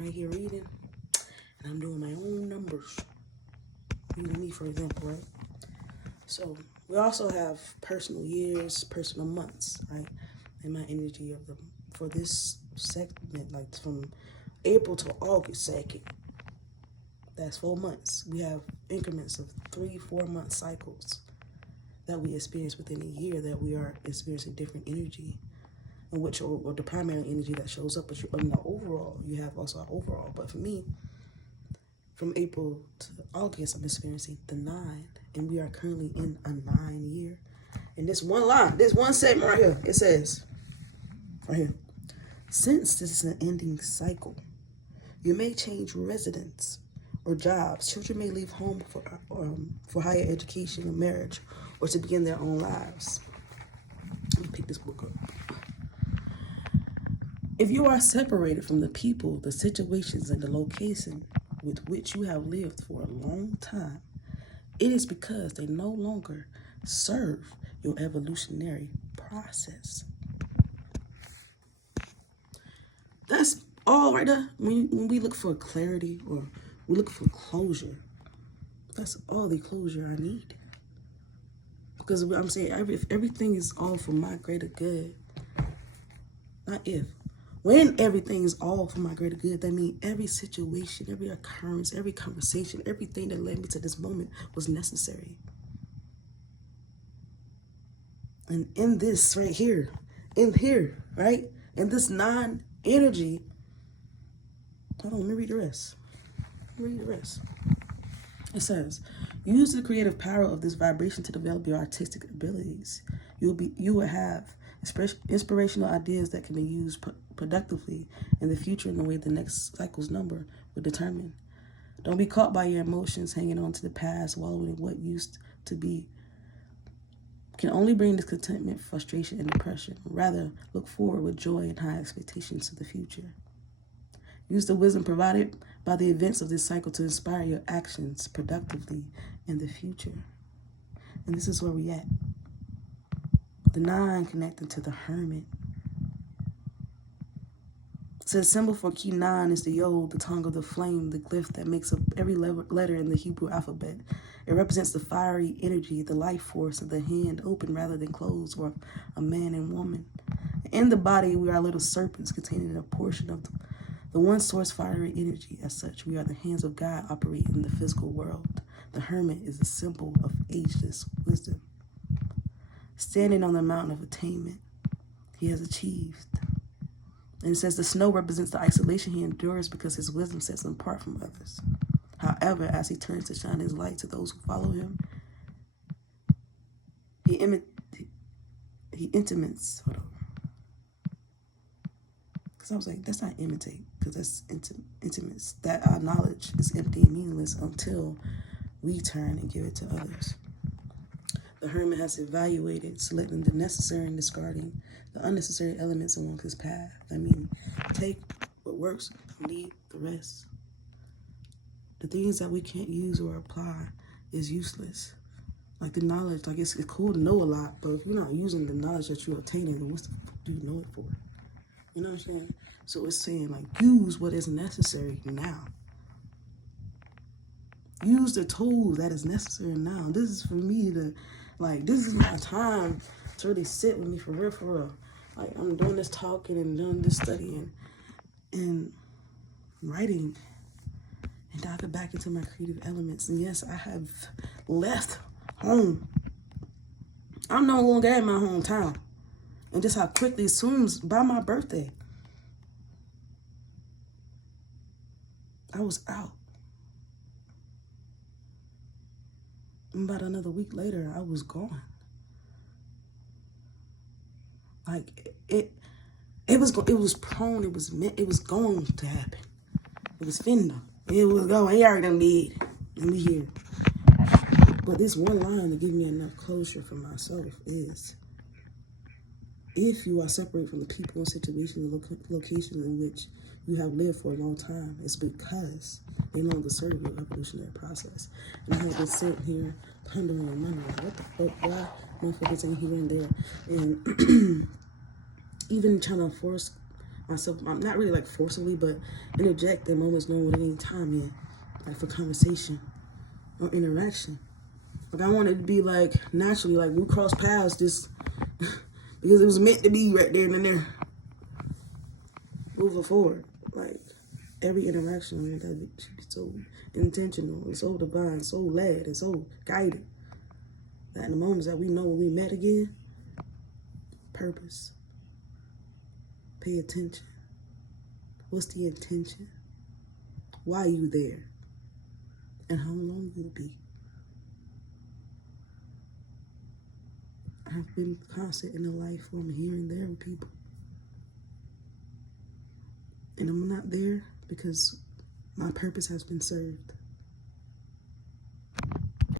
right here reading, and I'm doing my own numbers. Using me, for example, right? So we also have personal years, personal months, right? And my energy of them for this segment, like from April to August 2nd. That's 4 months. We have increments of 3-4 month cycles that we experience within a year, that we are experiencing different energy, in which or the primary energy that shows up. But in the overall, you have also an overall. But for me, from April to August, I'm experiencing the 9, and we are currently in a 9 year. And this one line, this one segment right here, it says, right here, since this is an ending cycle, you may change residence or jobs. Children may leave home for higher education or marriage, or to begin their own lives. Let me pick this book up. If you are separated from the people, the situations, and the location with which you have lived for a long time, it is because they no longer serve your evolutionary process. That's all right there. When we look for clarity or we look for closure, that's all the closure I need. Because I'm saying everything is all for my greater good. Not if. When everything is all for my greater good, that means every situation, every occurrence, every conversation, everything that led me to this moment was necessary. And in this right here, right? In this non-energy, hold on, let me read the rest. It says, use the creative power of this vibration to develop your artistic abilities. You will have inspirational ideas that can be used productively in the future in the way the next cycle's number will determine. Don't be caught by your emotions, hanging on to the past, wallowing in what used to be. Can only bring discontentment, frustration, and depression. Rather, look forward with joy and high expectations to the future. Use the wisdom provided by the events of this cycle to inspire your actions productively in the future. And this is where we at. The 9 connecting to the Hermit. So the symbol for key 9 is the Yod, the tongue of the flame, the glyph that makes up every letter in the Hebrew alphabet. It represents the fiery energy, the life force of the hand open rather than closed, or a man and woman. In the body, we are little serpents containing a portion of the one source fiery energy. As such, we are the hands of God operating in the physical world. The hermit is a symbol of ageless wisdom. Standing on the mountain of attainment, he has achieved. And it says the snow represents the isolation he endures because his wisdom sets him apart from others. However, as he turns to shine his light to those who follow him, he intimates. Hold on. Because I was like, that's not imitate, because that's intimates. That our knowledge is empty and meaningless until we turn and give it to others. The hermit has evaluated, selecting the necessary and discarding the unnecessary elements along his path. I mean, take what works and leave the rest. The things that we can't use or apply is useless. Like the knowledge, like it's cool to know a lot, but if you're not using the knowledge that you're obtaining, then what the fuck do you know it for? You know what I'm saying? So it's saying, like, use what is necessary now. Use the tools that is necessary now. This is for me to, like, this is my time to really sit with me for real. Like, I'm doing this talking and doing this studying and writing and diving back into my creative elements. And yes, I have left home. I'm no longer at my hometown. And just how quickly, as soon as by my birthday, I was out. And about another week later, I was gone. Like it was prone. It was going to happen. It was finna. It was going. He already done did. And we here. But this one line to give me enough closure for myself is: if you are separated from the people and situations and locations in which you have lived for a long time, it's because they no longer serve your evolutionary process. And I have been sitting here pondering and wondering, what the fuck, why motherfuckers ain't here and there? And even trying to force myself, I'm not really like forcibly, but interject in moments knowing at any time yet, like for conversation or interaction. Like I wanted to be like naturally, like we cross paths just because it was meant to be right there and there. Moving forward, like every interaction, like, that should be so intentional and so divine, so led and so guided. That in the moments that we know when we met again, purpose. Pay attention. What's the intention? Why are you there? And how long you'll be. I've been constant in a life where I'm here and there with people. And I'm not there because my purpose has been served.